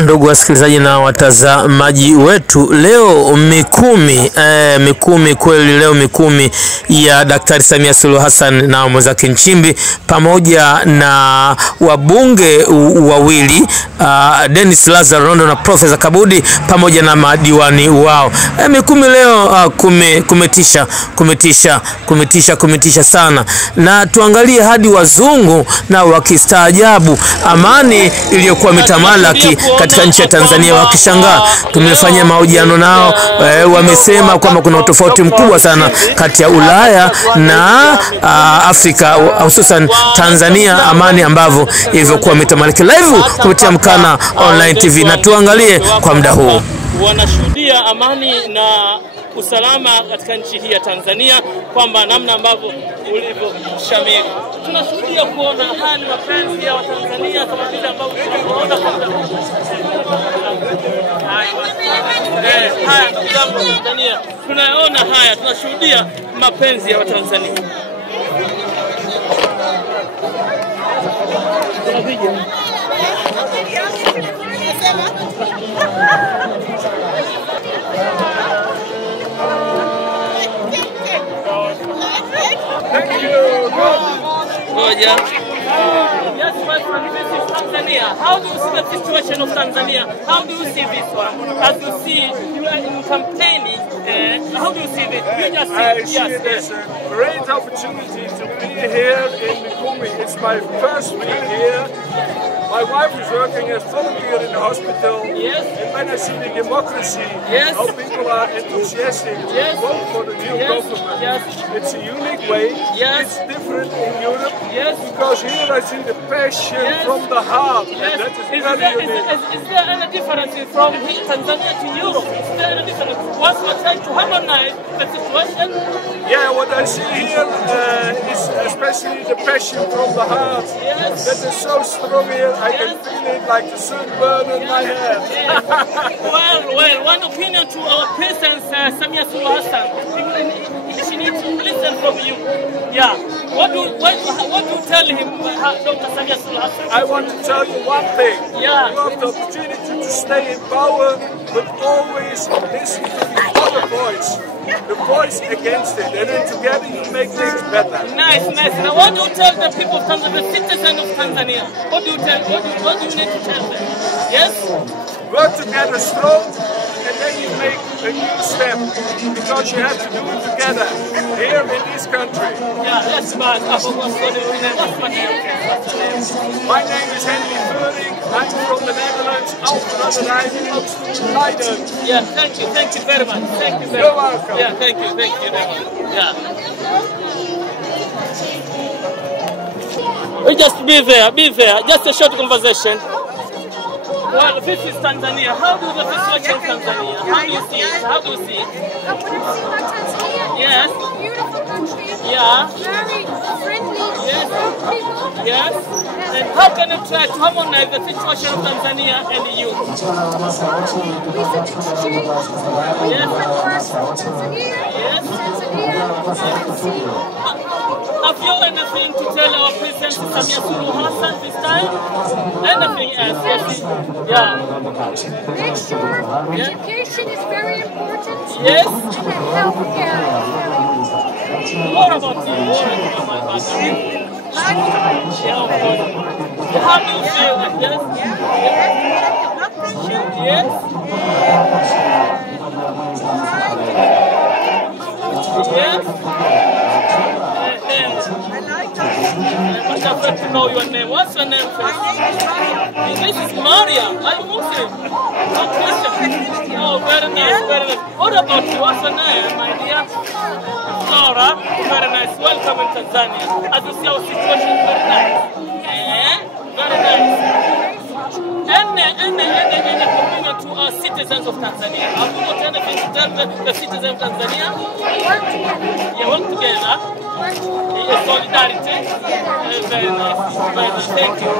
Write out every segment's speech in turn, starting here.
Ndugu wasikilizaji na watazamaji wetu, leo Mikumi kweli, leo Mikumi ya Daktari Samia Suluhu Hassan na mwenzake Nchimbi pamoja na wabunge wawili Dennis Lazaro Rondo na Profesa Kabudi pamoja na madiwani wao. Mikumi leo kumetisha sana, na tuangalie hadi wazungu na wakistaajabu amani iliyokuwa mitamalaki katika nchi ya Tanzania wakishangaa. Tumefanya mahojiano nao, wamesema kwamba kuna tofauti mkubwa sana kati ya Ulaya na Afrika, hususan Tanzania, amani ambavyo ilivyokuwa mitamalaki. Live kupitia Mkana Online TV, na tuangalie kwa muda huu. Wanashuhudia amani na usalama katika nchi hii ya Tanzania, kwamba namna ambavyo ulivyoshamiri. Tunashuhudia kuona hali mapenzi ya Watanzania kama vile ambavyo tunaona kwa Tanzania. Tunaona haya, tunashuhudia mapenzi ya Watanzania. Yes, my friend, this is Tanzania. How do you see the situation of Tanzania? How do you see this one? As you see, you are in campaigning. How do you see this? You just see, it is a great opportunity to be here in Mikumi. It's my first week here. My wife is working as volunteer in the hospital. Yes. And when I see the democracy, yes, how people are enthusiastic to yes, vote for the new government. Yes. It's a unique way. Yes. It's different in Europe. Yes. Because here I see the passion, yes, from the heart. Yes. And that is very unique. Is there any difference from Tanzania to Europe? Is there any difference? Once we try to harmonize the situation? Yeah, what I see here is especially the passion from the heart. Yes. That is so strong here. I can feel it like the sunburn on my head. Well, one opinion to our President Samia Suluhu Hassan. She needs to listen from you. Yeah. What do you tell him, Dr. Samia Suluhu Hassan? I want to tell you one thing. Yeah. You have the opportunity to stay in power, but always listen to the other voice. The voice against it, and then together you make things better. Nice. Now, what do you tell the people of Tanzania, the citizens of Tanzania? What do you need to tell them? Yes? Work together strong, and then you make a new step, because you have to do it together here in this country. Yeah, that's right. What's my name? My name is Henry Vuuring. I'm from the Netherlands, Alphen aan den Rijn, close to Leiden. Yeah, thank you very much. You're welcome. Yeah, thank you very much. Yeah. We just be there. Just a short conversation. Well, this is Tanzania. How do the situation of Tanzania? How do you see it? Yes. Beautiful country. Yeah. Very friendly. Yes. People. Yes. And how can you try to harmonize the situation of Tanzania and you? We should exchange. Yes. Tanzania. Yes. Tanzania. Have you anything to tell our President Samia Suluhu Hassan this time? Anything else? Yes. Yeah. Make sure education is very important. Yes. And the healthcare is very important. What about you? Lifestyle. Yeah, of course. How do you feel? Yes. Blood pressure. Yes. Yes. I like that. I just want to know your name. What's your name? My name is Maria. This is Maria. I'm Muslim. I'm Christian. Oh, very nice. What about you? What's your name, my dear? Flora. Very nice. Welcome in Tanzania. As you see, our situation is very nice. Very nice. Any opinion to our citizens of Tanzania? Have you got anything to tell the citizens of Tanzania? Work together. Yeah, work together. Solidarity. Very nice. Thank you.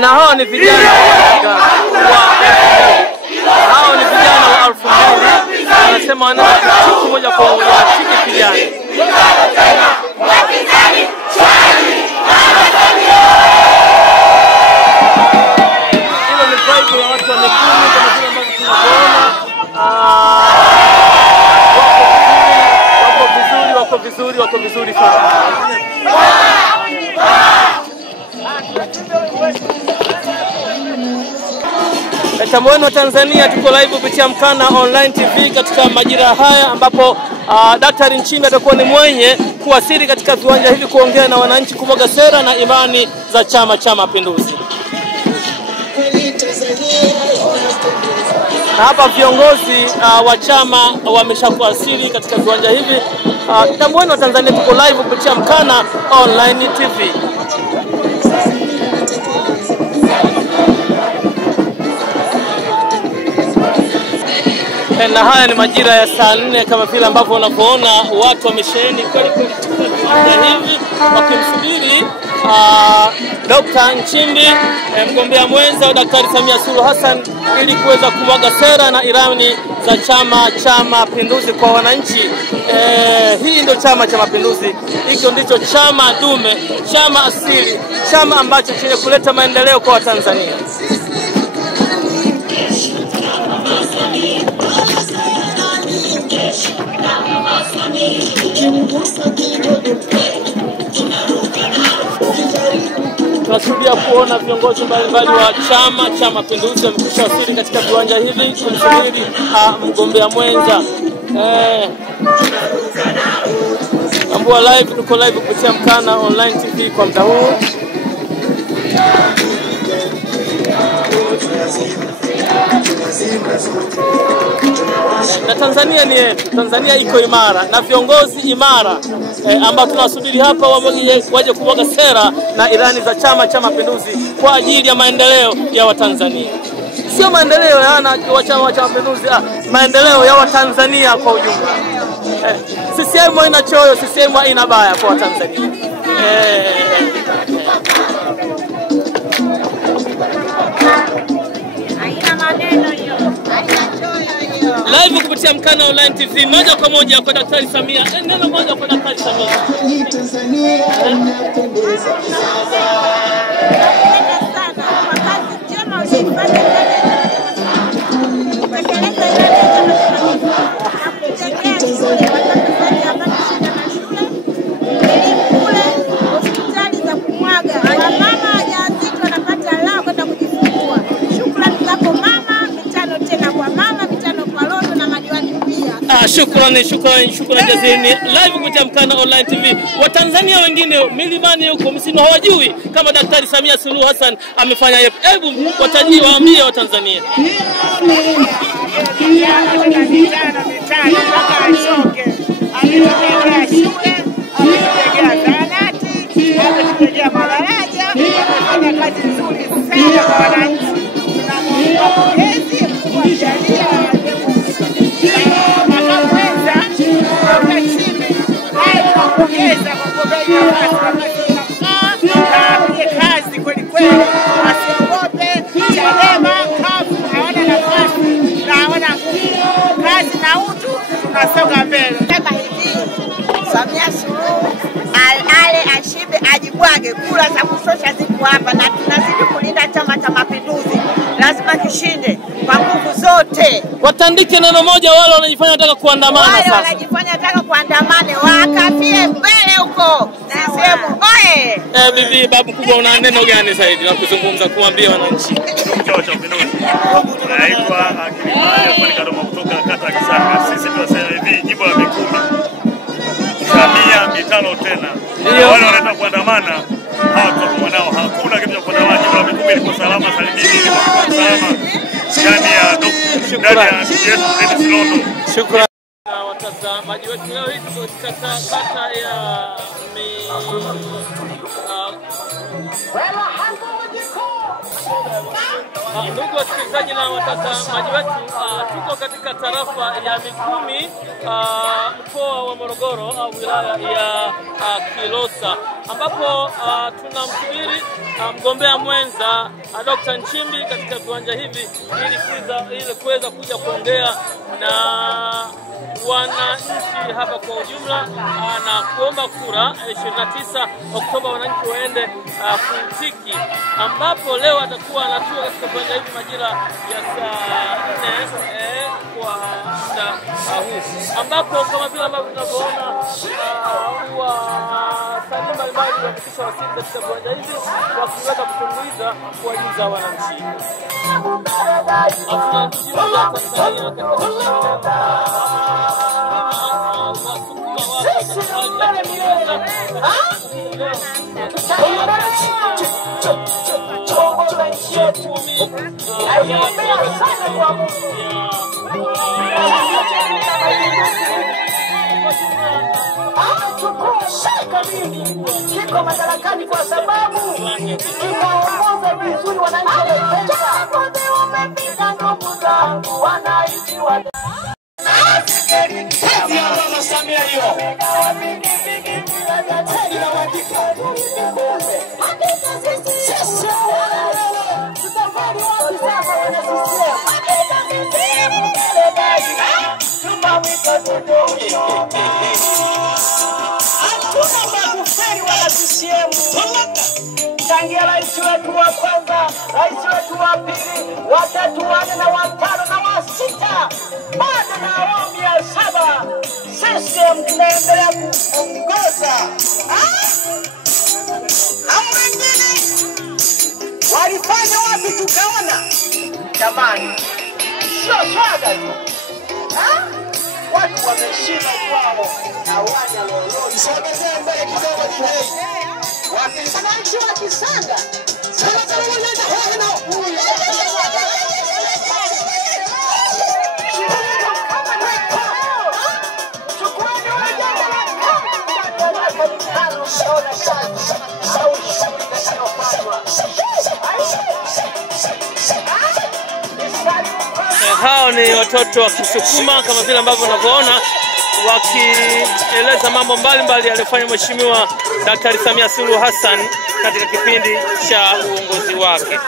Na hao ni vijana wa 2000 wanasema wanataka moja kwa moja chiki kijana. Hilo ni vibe ya watu wa Mikumi kama vile ambavyo tunaona. Wako vizuri sana. Tamweno Tanzania, tuko live kupitia Mkana Online TV katika majira haya ambapo Daktari Nchimbi atakuwa ni mwenye kuwasili katika viwanja hivi kuongea na wananchi kumwaga sera na imani za Chama cha Mapinduzi. Na hapa viongozi wa chama wameshakuwasili katika viwanja hivi. Tamweno Tanzania, tuko live kupitia Mkana Online TV. Na haya ni majira ya saa 4 kama vile ambavyo unapoona watu wamesheheni kweli hivi wakimsubiri Dr. Nchimbi, mgombea mwenza wa Daktari Samia Suluhu Hassan, ili kuweza kumwaga sera na ilani za Chama cha Mapinduzi kwa wananchi. Hii ndio Chama cha Mapinduzi. Hiki ndicho chama dume, chama asili, chama ambacho chenye kuleta maendeleo kwa Watanzania. Tunashuhudia kuona viongozi mbalimbali wa Chama cha Mapinduzi wamekwisha wasili katika viwanja hivi kumsubiri mgombea mwenza. Ambua live, tuko live kupitia Mkana Online TV kwa muda huu. Na Tanzania ni yetu, Tanzania iko imara na viongozi imara ambao tunawasubiri hapa waje kumwaga sera na ilani za Chama cha Mapinduzi kwa ajili ya maendeleo ya Watanzania. Sio maendeleo ya Chama cha Mapinduzi, maendeleo ya Watanzania kwa ujumla. CCM haina choyo, CCM haina baya kwa Watanzania. Live kupitia Mkana Online TV moja kwa moja kwa Daktari Samia. Neno moja kwa Daktari Samia. Tanzania inapendeza sana kwa kazi njema ulifanya Shukrani jazini. Live kupitia Mkana Online TV. Watanzania wengine milimani huko msino hawajui kama Daktari Samia Suluhu Hassan amefanya yepi. Hebu watajii waambie Watanzania. kazi kweli kweli, wasiogope. Chadema kafu hawana nafasi na hawana nguvu, kazi na utu, tunasonga mbele. Kama hivi Samia Suluhu ale ashibe ajibwage, kula za kutosha ziko hapa na tunazidi kulinda Chama cha Mapinduzi, lazima kishinde kwa nguvu zote. Watandike neno moja wale wanajifanya nataka kuandamana sasa. Wale wanajifanya nataka kuandamana wakafie mbele huko. Sisemu oye. Bibi babu kubwa, una neno gani zaidi la kuzungumza kuambia wananchi? Chama cha Mapinduzi. Naitwa Akilimaya kwa Kadoma kutoka kata ya Kisaka. Sisi tunasema hivi, jimbo la Mikumi, Samia mitano tena. Wale wanataka kuandamana hawatakuwa nao. Hakuna kitu cha kuandamana. Jimbo la Mikumi liko salama salimini, liko salama. Shukrani watazamaji wetu. Leo hii tuko katika kata ya Ndugu wasikilizaji na watazamaji wetu, tuko katika tarafa ya Mikumi, mkoa wa Morogoro au wilaya ya Kilosa, ambapo tunamsubiri mgombea mwenza Dr. Nchimbi katika viwanja hivi ili kuweza kuja kuongea na wananchi hapa kwa ujumla na kuomba kura 29 Oktoba wananchi waende kutiki, ambapo leo atakuwa anatua katika viwanja hivi majira ya saa 4 kwa muda huu, ambapo kama vile ambavyo tunavyoona wasanii mbalimbali wamekisha wasili katika viwanja hivi wakiweza kutumbuiza kuwajuza wananchi. Kiko madarakani kwa sababu inaongoza vizuri wananchi wamependa. Umepita ndugu zangu wananchi wa kazi ya Mama Samia hiyo. Hatuna Magufuli wala CCM. Tangia rais wetu wa kwanza, rais wetu wa pili, wa tatu, wa nne na wa tano na wa sita, bado na awamu ya 7 CCM tunaendelea kuongoza. Hamu wengine walifanya wapi tukaona? Jamani, sio swaga tu. Watu wameshinda kwao na wanya loloni. Sogezea mbele kidogo DJ. Wananchi wa Kisanga. Sasa wanaenda hao. Chukueni wajanja na hao ni watoto wa Kisukuma kama vile ambavyo unavyoona wakieleza mambo mbalimbali aliyofanya Mheshimiwa Daktari Samia Suluhu Hassan katika kipindi cha uongozi wake.